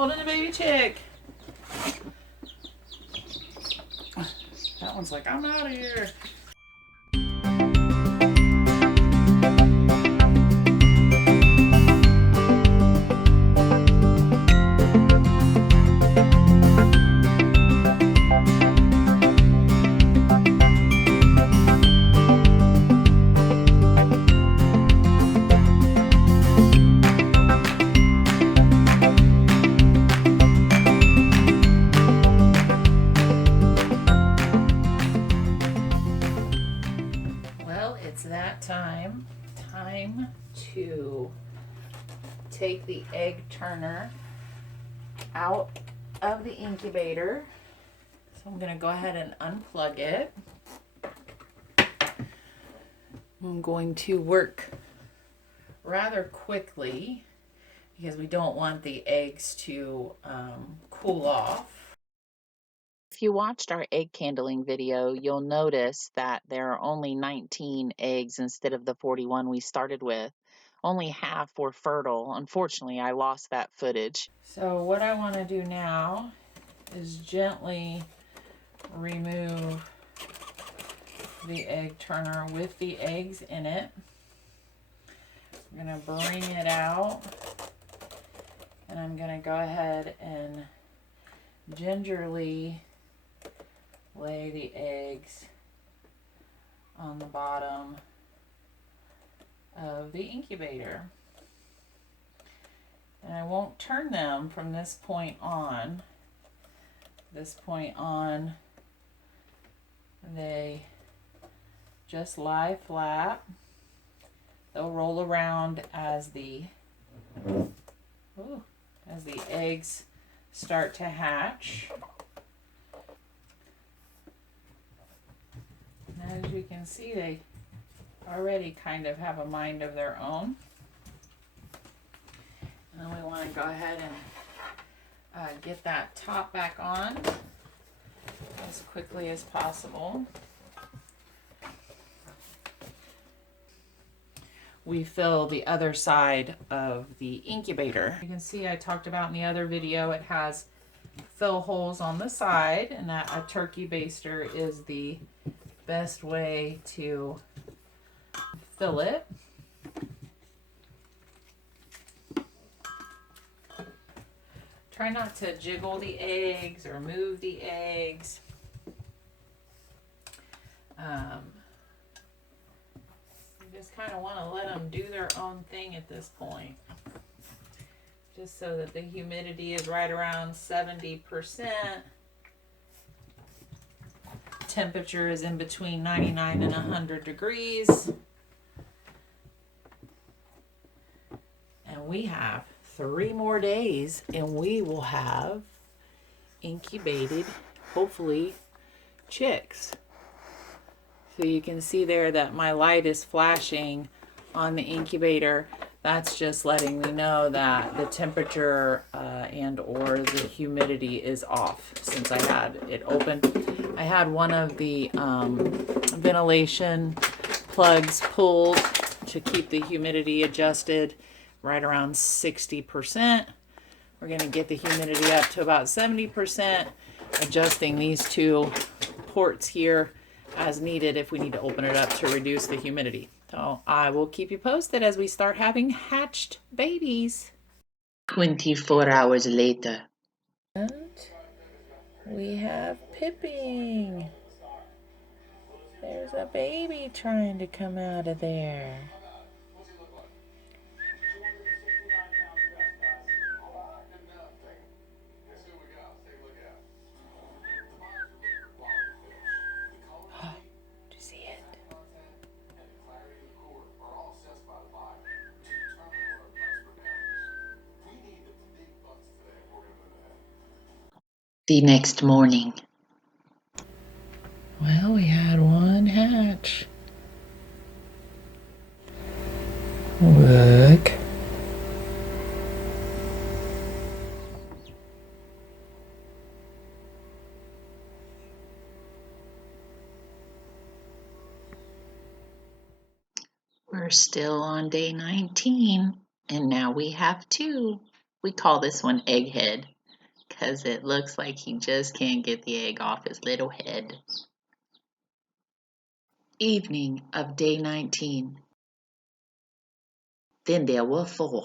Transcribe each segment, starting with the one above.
holding a baby chick. That one's like, I'm out of here. It's that time to take the egg turner out of the incubator. So I'm going to go ahead and unplug it. I'm going to work rather quickly because we don't want the eggs to cool off. If you watched our egg candling video, you'll notice that there are only 19 eggs instead of the 41 we started with. Only half were fertile. Unfortunately, I lost that footage. So what I want to do now is gently remove the egg turner with the eggs in it. I'm going to bring it out, and I'm going to go ahead and gingerly lay the eggs on the bottom of the incubator. And I won't turn them from this point on. This point on, they just lie flat. They'll roll around as the eggs start to hatch. And as you can see, they already kind of have a mind of their own. And we want to go ahead and get that top back on as quickly as possible. We fill the other side of the incubator. You can see I talked about in the other video, it has fill holes on the side, and that a turkey baster is the best way to fill it. Try not to jiggle the eggs or move the eggs. You just kind of want to let them do their own thing at this point, just so that the humidity is right around 70%. Temperature is in between 99 and 100 degrees. And we have 3 more days and we will have incubated, hopefully, chicks. So you can see there that my light is flashing on the incubator. That's just letting me know that the temperature and or the humidity is off since I had it open. I had one of the ventilation plugs pulled to keep the humidity adjusted right around 60%. We're going to get the humidity up to about 70%, adjusting these 2 ports here as needed if we need to open it up to reduce the humidity. So I will keep you posted as we start having hatched babies. 24 hours later. And we have pipping. There's a baby trying to come out of there. The next morning. Well, we had one hatch. Look. We're still on day 19, and now we have 2. We call this one Egghead because it looks like he just can't get the egg off his little head. Evening of day 19. Then there were 4.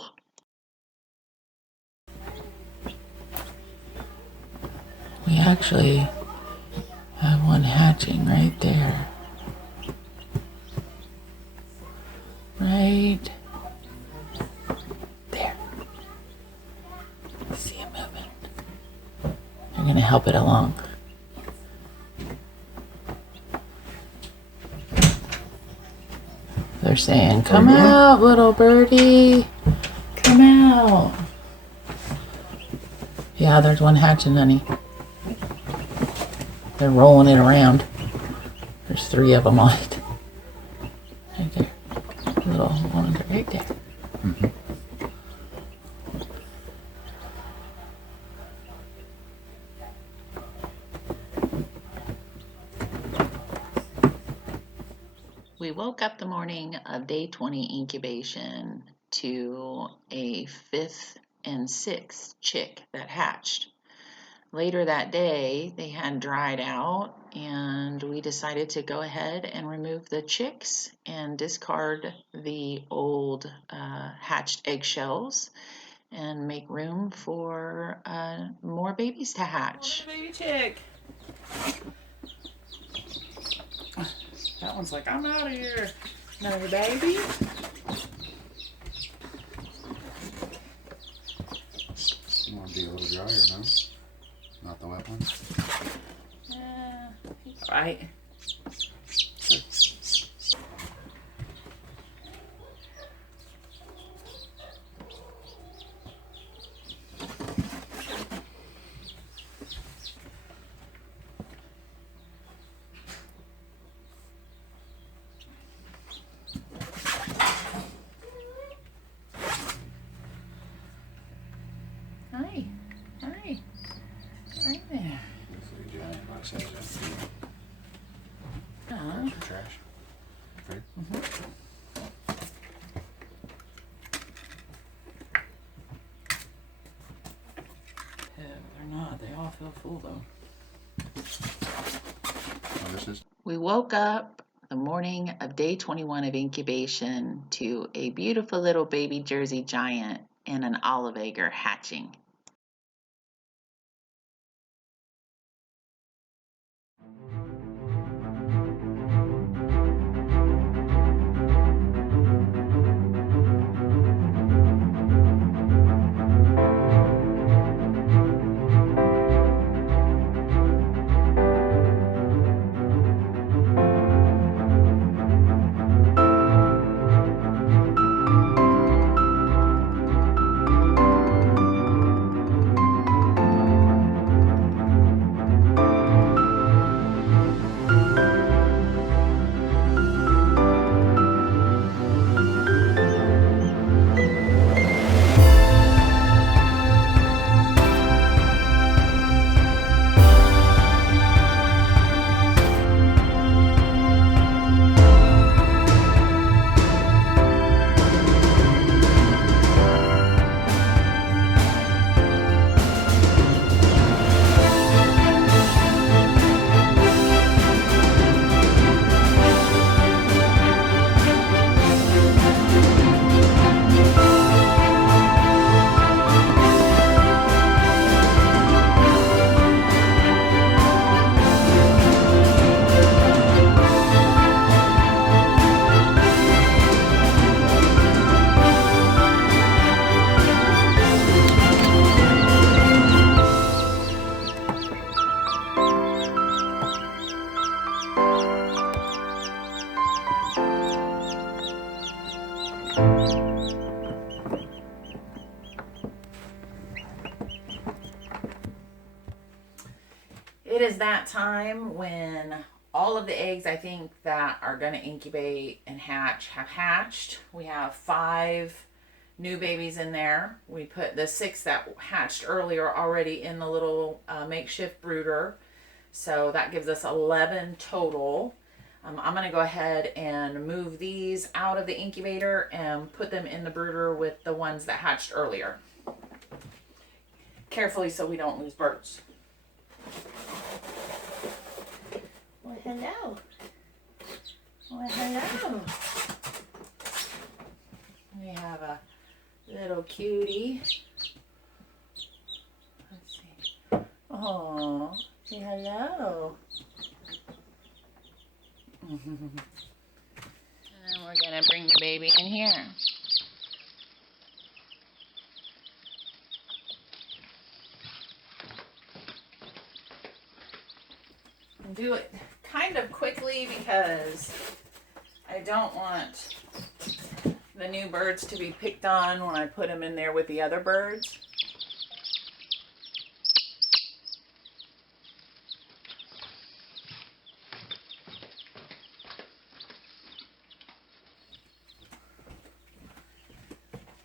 We actually have one hatching right there. Right there. See it moving. You're going to help it along. They're saying, come out, little birdie. Come out. Yeah, there's one hatching, honey. They're rolling it around. There's 3 of them on it. Right there. Little one right there. Mm-hmm. We woke up the morning of day 20 incubation to a 5th and 6th chick that hatched. Later that day, they had dried out, and we decided to go ahead and remove the chicks and discard the old hatched eggshells and make room for more babies to hatch. Oh, baby chick. That one's like, I'm out of here. Another baby. You want to be a little drier, no? Not the wet one? Yeah, all right. Hi. Hi. Hi there. Looks like a giant box size empty. Uh-huh. Some trash. Right? Yeah, they're not. They all feel full though. Oh, this is. We woke up the morning of day 21 of incubation to a beautiful little baby Jersey giant and an olive egger hatching. It is that time when all of the eggs I think that are going to incubate and hatch have hatched. We have 5 new babies in there. We put the 6 that hatched earlier already in the little makeshift brooder. So that gives us 11 total. I'm going to go ahead and move these out of the incubator and put them in the brooder with the ones that hatched earlier. carefully so we don't lose birds. Well, hello. Well, hello. We have a little cutie. Let's see. Oh, say hello. And we're gonna bring the baby in here. Do it kind of quickly because I don't want the new birds to be picked on when I put them in there with the other birds.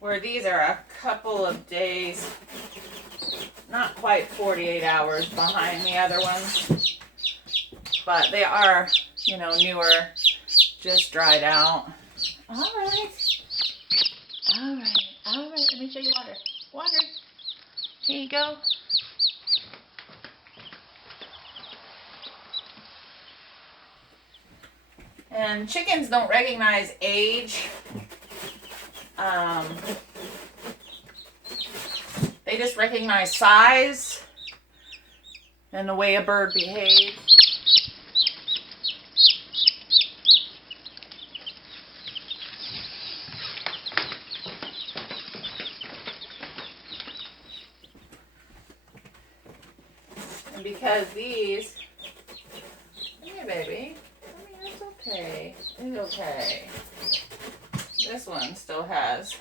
Where these are a couple of days, not quite 48 hours behind the other ones, but they are, you know, newer, just dried out. All right. All right. All right. Let me show you water. Water. Here you go. And chickens don't recognize age. They just recognize size and the way a bird behaves. And because these, come here, baby. Come here, it's okay. It's okay. This one still has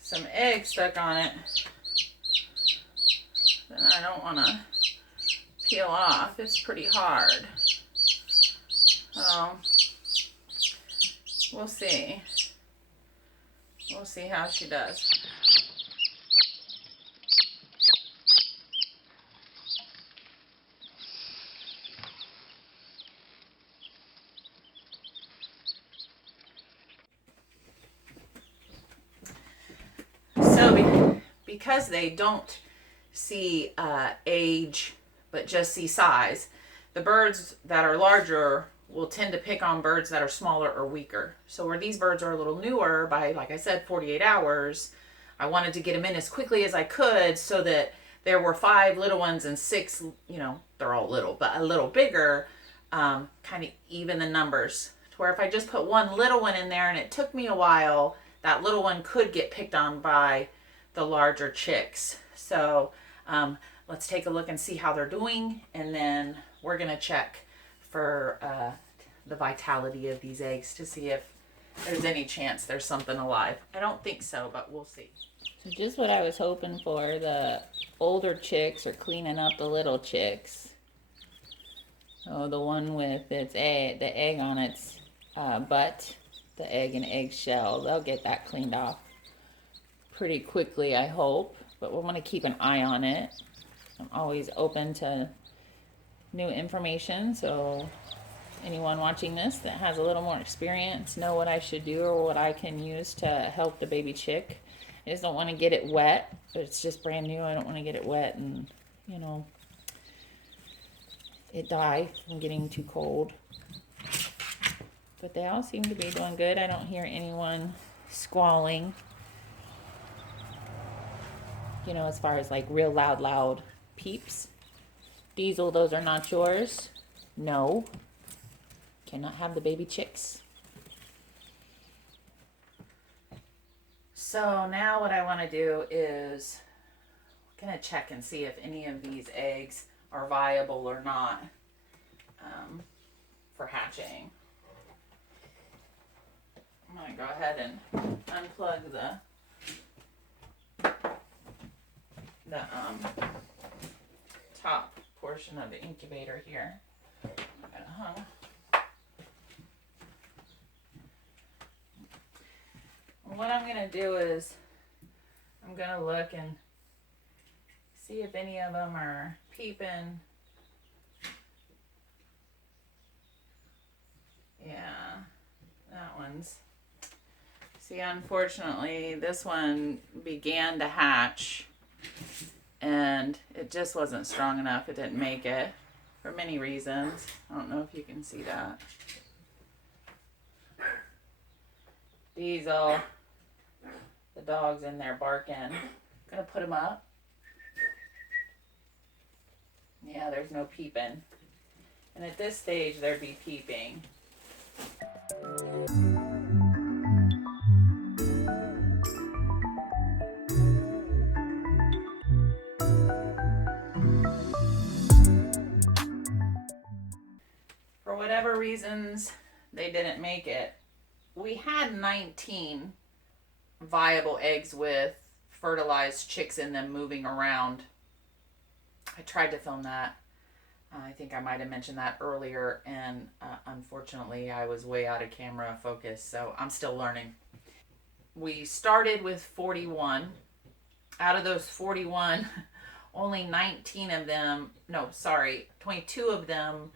some eggs stuck on it that I don't want to peel off. It's pretty hard. We'll see. We'll see how she does. So because they don't see age but just see size, the birds that are larger will tend to pick on birds that are smaller or weaker. So where these birds are a little newer by, like I said, 48 hours, I wanted to get them in as quickly as I could so that there were 5 little ones and 6, you know, they're all little, but a little bigger, kind of even the numbers. To where if I just put one little one in there and it took me a while, that little one could get picked on by the larger chicks. So let's take a look and see how they're doing, and then we're gonna check for the vitality of these eggs to see if there's any chance there's something alive. I don't think so, but we'll see. So just what I was hoping for, the older chicks are cleaning up the little chicks. So the one with its egg, the egg on its butt, the egg and egg shell, they'll get that cleaned off pretty quickly, I hope. But we're going to keep an eye on it. I'm always open to new information, so anyone watching this that has a little more experience know what I should do or what I can use to help the baby chick. I just don't want to get it wet. It's just brand new. I don't want to get it wet and, you know, it die from getting too cold. But they all seem to be doing good. I don't hear anyone squalling, you know, as far as like real loud peeps. Diesel, those are not yours. No. Cannot have the baby chicks. So now what I want to do is I'm going to check and see if any of these eggs are viable or not for hatching. I'm going to go ahead and unplug the top portion of the incubator here. I'm going to hung. What I'm going to do is I'm going to look and see if any of them are peeping. Yeah, that one's. See, unfortunately, this one began to hatch and it just wasn't strong enough. It didn't make it for many reasons. I don't know if you can see that. Diesel, the dog's in there barking. Gonna put him up. Yeah, there's no peeping. And at this stage, there'd be peeping. For whatever reasons, they didn't make it. We had 19 viable eggs with fertilized chicks in them moving around. I tried to film that. I think I might have mentioned that earlier, and unfortunately I was way out of camera focus, so I'm still learning. We started with 41. Out of those 41, only 22 of them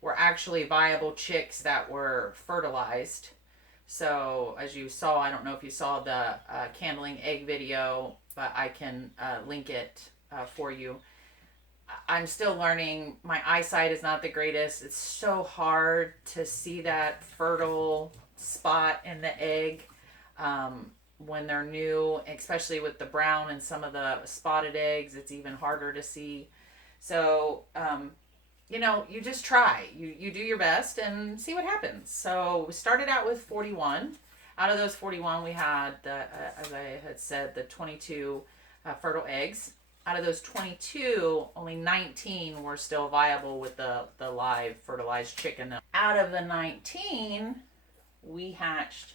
were actually viable chicks that were fertilized. So as you saw, I don't know if you saw the candling egg video, but I can link it for you. I'm still learning. My eyesight is not the greatest. It's so hard to see that fertile spot in the egg when they're new, especially with the brown and some of the spotted eggs. It's even harder to see. So, you just try. You do your best and see what happens. So we started out with 41. Out of those 41, we had, as I had said, the 22 fertile eggs. Out of those 22, only 19 were still viable with the live fertilized chicken. Out of the 19, we hatched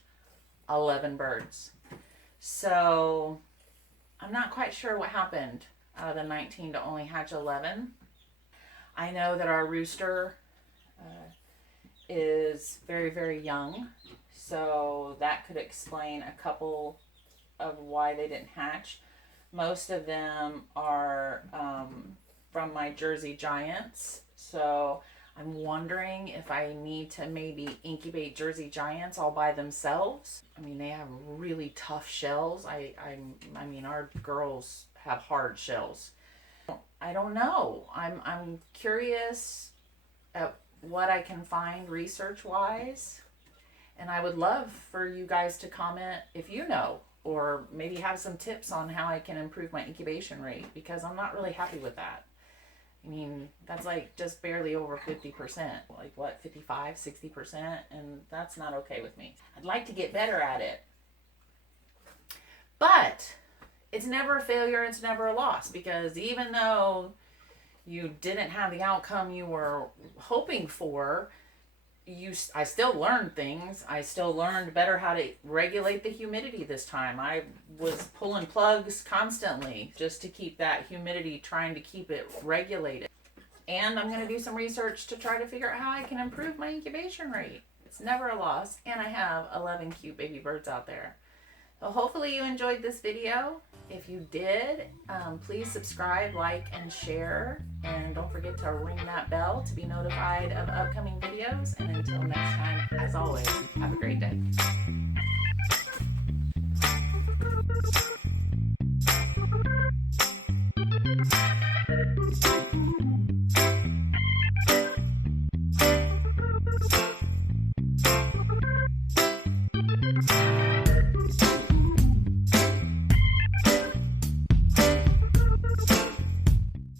11 birds. So I'm not quite sure what happened out of the 19 to only hatch 11. I know that our rooster is very, very young. So that could explain a couple of why they didn't hatch. Most of them are from my Jersey Giants. So I'm wondering if I need to maybe incubate Jersey Giants all by themselves. I mean, they have really tough shells. I mean, our girls have hard shells. I don't know. I'm curious at what I can find research-wise. And I would love for you guys to comment if you know, or maybe have some tips on how I can improve my incubation rate, because I'm not really happy with that. I mean, that's like just barely over 50%, like what, 55, 60%, and that's not okay with me. I'd like to get better at it. But it's never a failure, it's never a loss, because even though you didn't have the outcome you were hoping for, I still learned things. I still learned better how to regulate the humidity this time. I was pulling plugs constantly just to keep that humidity, trying to keep it regulated. And I'm going to do some research to try to figure out how I can improve my incubation rate. It's never a loss. And I have 11 cute baby birds out there. So hopefully you enjoyed this video. If you did, please subscribe, like, and share. And don't forget to ring that bell to be notified of upcoming videos. And until next time, as always, have a great day.